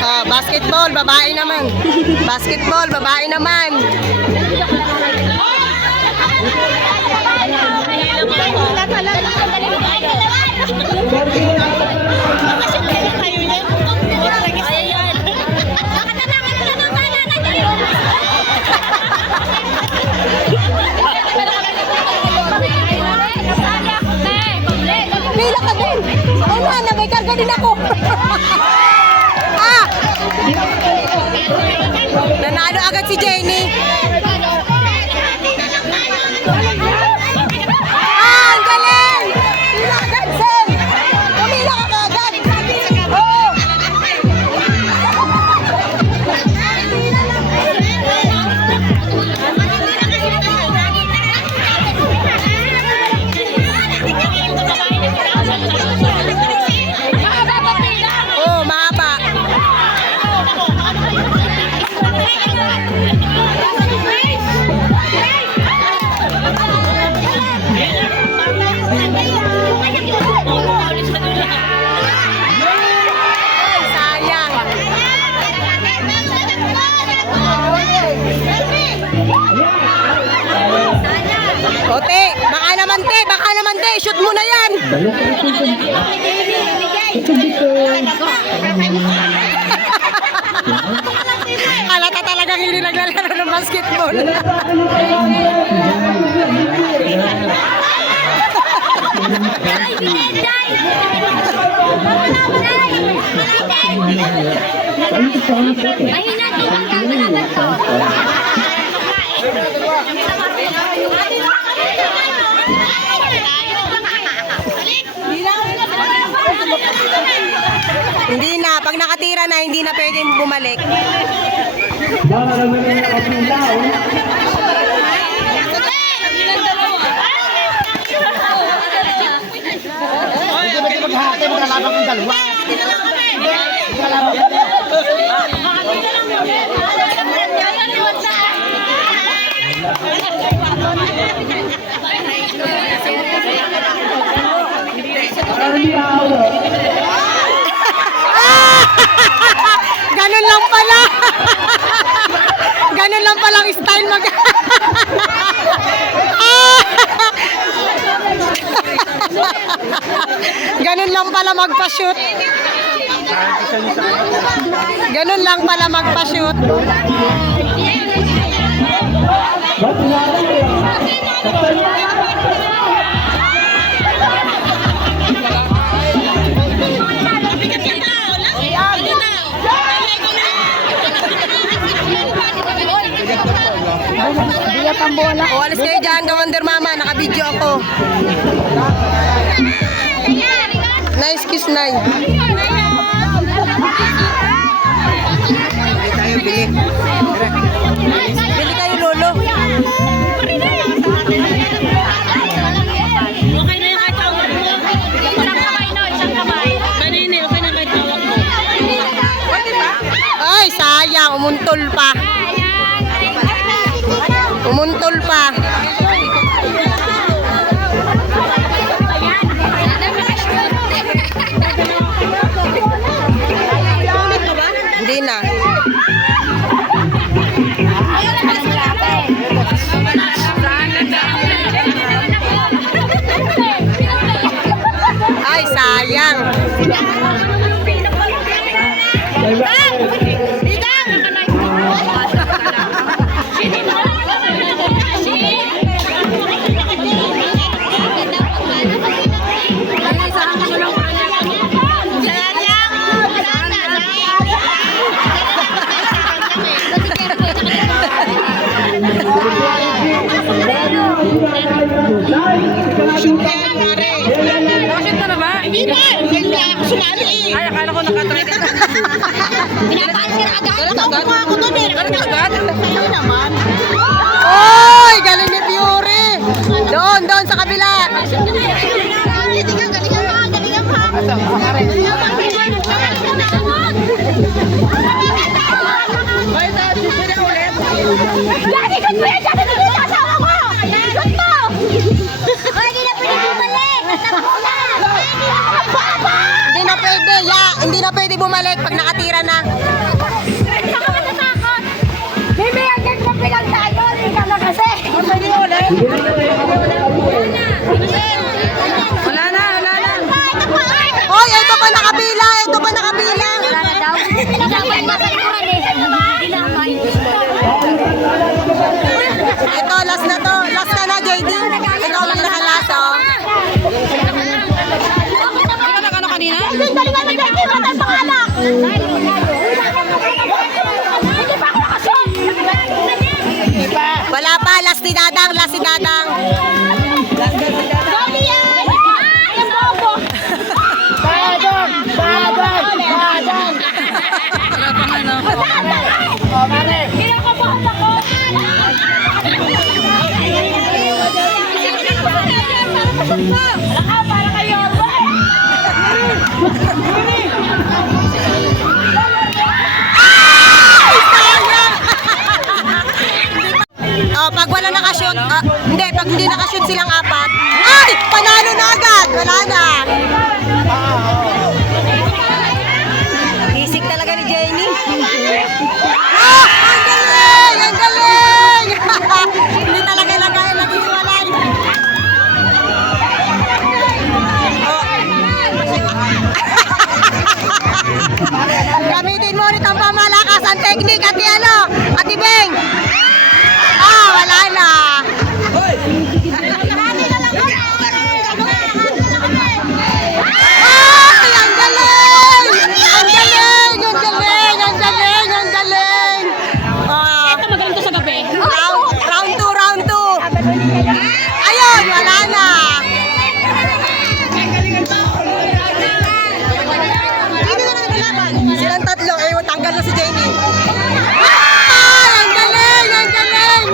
Basketball, babae naman. Basketball, babae naman. Pila ka din. Ay na, may karga din ako. Nanalo agad si Jenny. Ang galing! Pila agad, Sen! Pumila ka agad! Oo! Oo, mahaba. Ote, baka naman te, shoot mo na yan. Halata talagang hindi naglalaro ng basketball. Hindi na, pag nakatira na, hindi na pwedeng bumalik. Ganun lang pala. Ganun lang palang style mag... Ganun lang pala magpa-shoot. Ganun lang pala magpa-shoot. O, alis kayo dyan, Wonder Mama. Naka-video ako. Nice kiss, Nay. Bili tayo, bili. Bili tayo, Lolo. Okay na yung kahit tawag mo. Isang kamay, no? Isang kamay. Kanina, okay na kahit tawag mo. Ay, sayang. Umuntol pa. Umuntol pa. Hindi na. Ay, sayang. Bakit mo na ba? Hindi na! Hindi ako sumali eh! Ay, akala ko nakatry ka. Pinapalis ka agad! Tawag mo ako doon eh! Agad? Sa'yo naman! Oy, galing ni Fiore. Doon sa kabila. Galingan ka! Galingan ka! Lagi ka po yan! Sabi ko yung asawa ko! Ikot mo! Hindi na pwede bumalik! Natapos na! Hindi na makapapa! Hindi na pwede, hindi na pwede bumalik pag nakatira na. Wala na, wala na. Hoy, ito pa nakabila, ito pa nakabila. Ito, last na to. Last na na, JD. Ikaw lang nakalas, oh. Ano kanina? Wala pa, last ni Dadang, last ni Dadang. Last na si Dadang. Oh, pag wala nakashoot, hindi, pag hindi nakashoot silang apat, ay, panalo na agad, wala na. Isik talaga ni Jenny. Ah, ang galing, ang galing. Hindi talaga nag-iwalay. Gamitin mo ulit ang pamalakas, ang technique, Ate ano, Ate Beng. Ah, wala na. Ay, ang galing! Ang galing! Ang galing! Ang galing! Ang galing! Ah, Ito magaling to sa gabi. round 2, round 2. Ayun, wala na. Silang tatlo, eh, tanggal na si Jamie. Ay, ang galing! Ang galing!